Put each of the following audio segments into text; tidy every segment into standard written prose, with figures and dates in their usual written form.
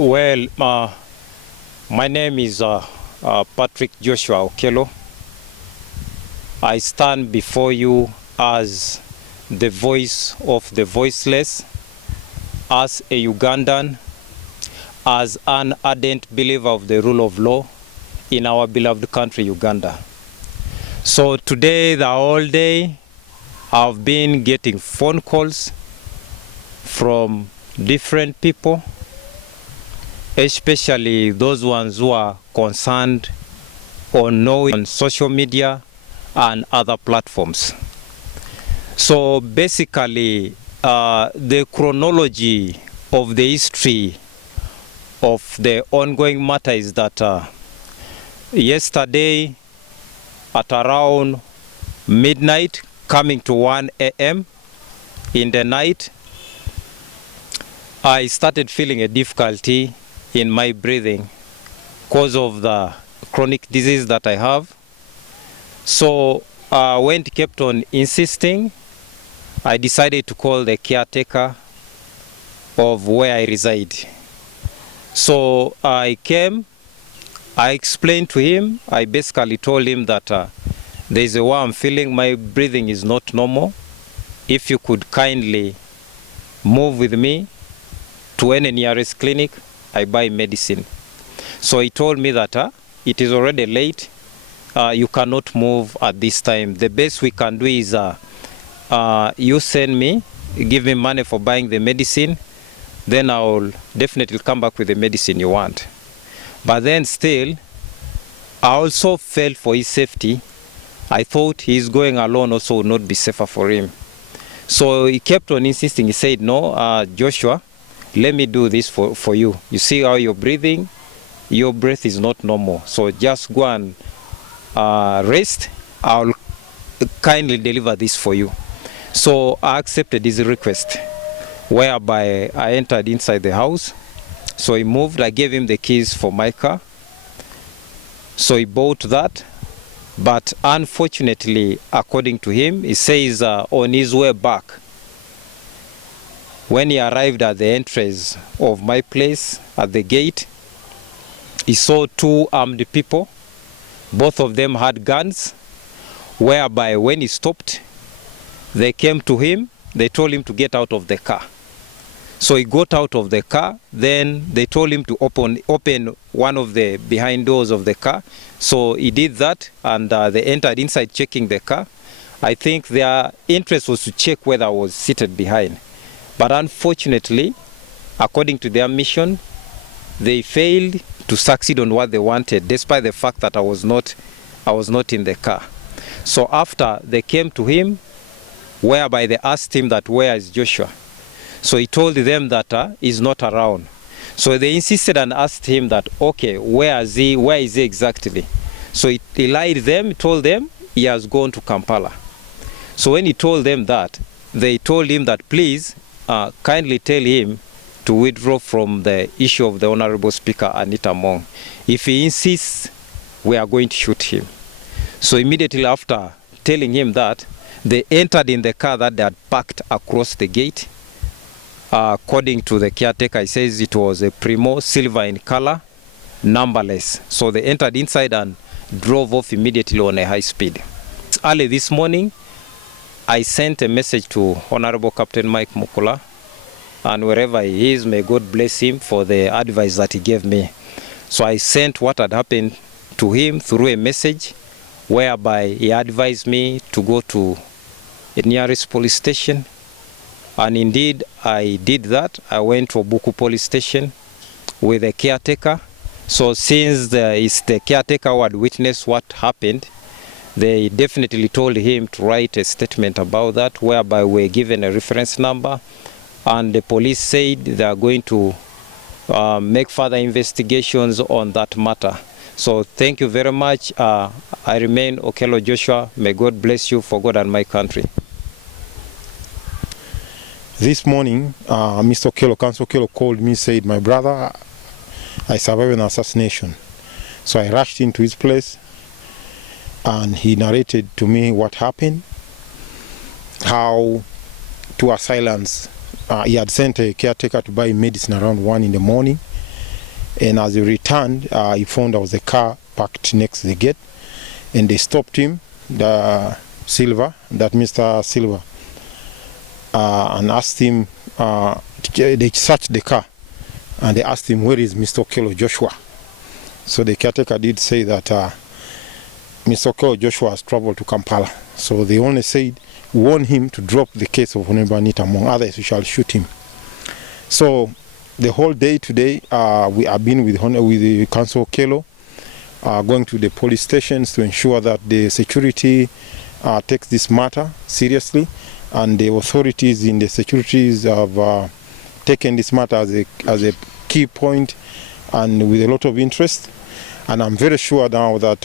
Well, my name is Patrick Joshua Okello. I stand before you as the voice of the voiceless, as a Ugandan, as an ardent believer of the rule of law in our beloved country, Uganda. So today, the whole day, I've been getting phone calls from different people, especially those ones who are concerned on knowing on social media and other platforms. So basically, the chronology of the history of the ongoing matter is that yesterday at around midnight, coming to 1 a.m. in the night, I started feeling a difficulty in my breathing because of the chronic disease that I have. So when it kept on insisting, I decided to call the caretaker of where I reside. So I came, I explained to him, I basically told him that there's a way I'm feeling, my breathing is not normal. If you could kindly move with me to any nearest clinic, I buy medicine. So he told me that it is already late, you cannot move at this time. The best we can do is you send me, give me money for buying the medicine, then I'll definitely come back with the medicine you want. But then still, I also felt for his safety. I thought he's going alone also would not be safer for him. So he kept on insisting. He said, no, Joshua, let me do this for you. You see how you're breathing? Your breath is not normal. So just go and rest. I'll kindly deliver this for you. So I accepted his request, whereby I entered inside the house. So he moved. I gave him the keys for my car. So he bought that. But unfortunately, according to him, he says on his way back, when he arrived at the entrance of my place, at the gate, he saw two armed people. Both of them had guns, whereby when he stopped, they came to him, they told him to get out of the car. So he got out of the car, then they told him to open one of the behind doors of the car. So he did that, and they entered inside checking the car. I think their interest was to check whether I was seated behind. But unfortunately, according to their mission, they failed to succeed on what they wanted, despite the fact that I was not in the car. So after they came to him, whereby they asked him that, where is Joshua? So he told them that he's not around. So they insisted and asked him that, okay, where is he exactly? So he lied to them, he told them he has gone to Kampala. So when he told them that, they told him that, please kindly tell him to withdraw from the issue of the Honorable Speaker, Anita. If he insists, we are going to shoot him. So immediately after telling him that, they entered in the car that they had parked across the gate. According to the caretaker, he says it was a Primo, silver in color, numberless. So they entered inside and drove off immediately on a high speed. Early this morning, I sent a message to Honorable Captain Mike Mukula, and wherever he is, may God bless him for the advice that he gave me. So I sent what had happened to him through a message, whereby he advised me to go to the nearest police station. And indeed, I did that. I went to Obuku police station with a caretaker. So since it's the caretaker who had witnessed what happened, they definitely told him to write a statement about that, whereby we're given a reference number. And the police said they are going to make further investigations on that matter. So thank you very much. I remain Okello Joshua. May God bless you for God and my country. This morning, Mr. Okello, Council Okello called me, said, my brother, I survived an assassination. So I rushed into his place, and he narrated to me what happened, how to our silence, he had sent a caretaker to buy medicine around 1 in the morning. And as he returned, he found there was a car parked next to the gate, and they stopped him, Mr. Silva, and asked him, they searched the car, and they asked him, where is Mr. Okello Joshua? So the caretaker did say that Mr. Okello Joshua has traveled to Kampala. So they only said, warn him to drop the case of Honorable Anita, among others, we shall shoot him. So the whole day today, we have been with the Council Okello, going to the police stations to ensure that the security takes this matter seriously, and the authorities in the securities have taken this matter as a key point and with a lot of interest. And I'm very sure now that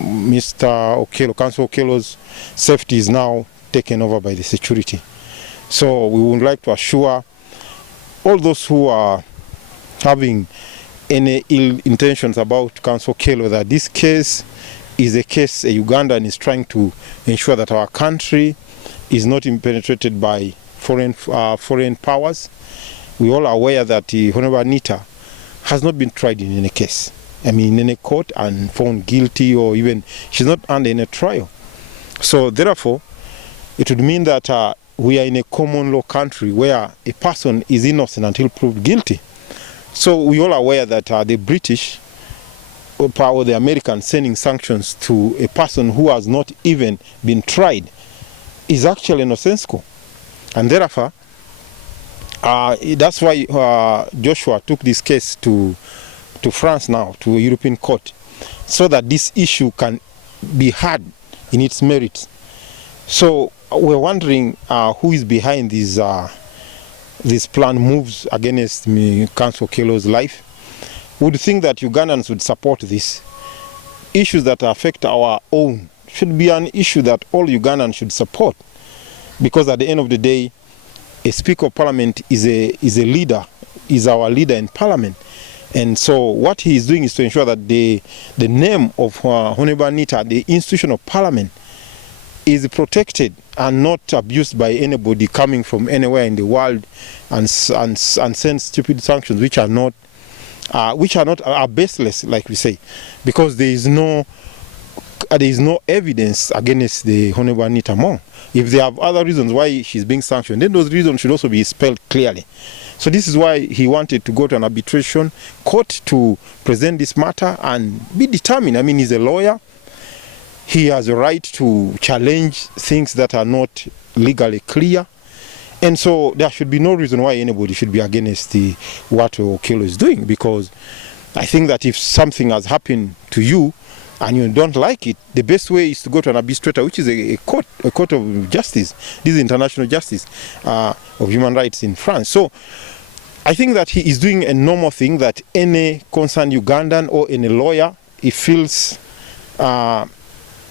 Mr. Okello, Council Okello's safety is now taken over by the security. So we would like to assure all those who are having any ill intentions about Council Okello that this case is a case a Ugandan is trying to ensure that our country is not penetrated by foreign powers. We all are aware that Honorable Anita has not been tried in any case. I mean, in any court and found guilty, or even she's not under any trial. So therefore, it would mean that we are in a common law country where a person is innocent until proved guilty. So we all are aware that the British or the Americans sending sanctions to a person who has not even been tried is actually nonsensical. And therefore, that's why Joshua took this case to France now, to a European court, so that this issue can be heard in its merits. So we're wondering who is behind these planned moves against Council Okello's life. Would think that Ugandans would support this. Issues that affect our own should be an issue that all Ugandans should support, because at the end of the day, a Speaker of Parliament is a leader, is our leader in Parliament. And so what he is doing is to ensure that the name of Honorable Anita, the institution of Parliament, is protected and not abused by anybody coming from anywhere in the world and send stupid sanctions which are baseless, like we say, because there is no evidence against the Honorable Anita Mong. If they have other reasons why she's being sanctioned, then those reasons should also be spelled clearly. So this is why he wanted to go to an arbitration court to present this matter and be determined. I mean, he's a lawyer. He has a right to challenge things that are not legally clear. And so there should be no reason why anybody should be against what Okello is doing, because I think that if something has happened to you and you don't like it, the best way is to go to an arbitrator, which is a court of justice. This is international justice of human rights in France. So I think that he is doing a normal thing that any concerned Ugandan or any lawyer, he feels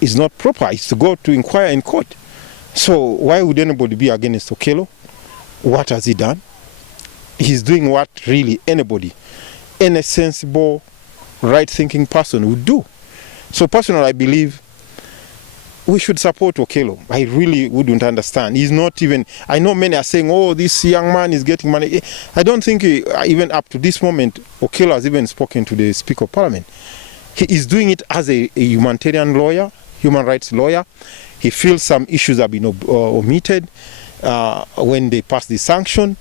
is not proper, is to go to inquire in court. So why would anybody be against Okello? What has he done? He's doing what really anybody, any sensible, right-thinking person would do. So personally, I believe we should support Okello. I really wouldn't understand. He's not even, I know many are saying, oh, this young man is getting money. I don't think even up to this moment, Okello has even spoken to the Speaker of Parliament. He is doing it as a humanitarian lawyer, human rights lawyer. He feels some issues have been omitted when they passed the sanction.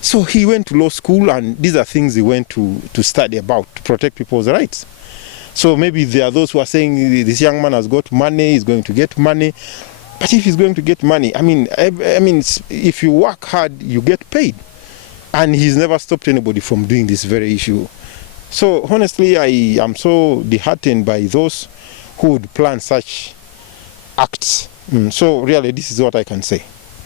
So he went to law school, and these are things he went to study about, to protect people's rights. So maybe there are those who are saying this young man has got money, he's going to get money. But if he's going to get money, I mean, if you work hard, you get paid. And he's never stopped anybody from doing this very issue. So honestly, I am so disheartened by those who would plan such acts. So really, this is what I can say.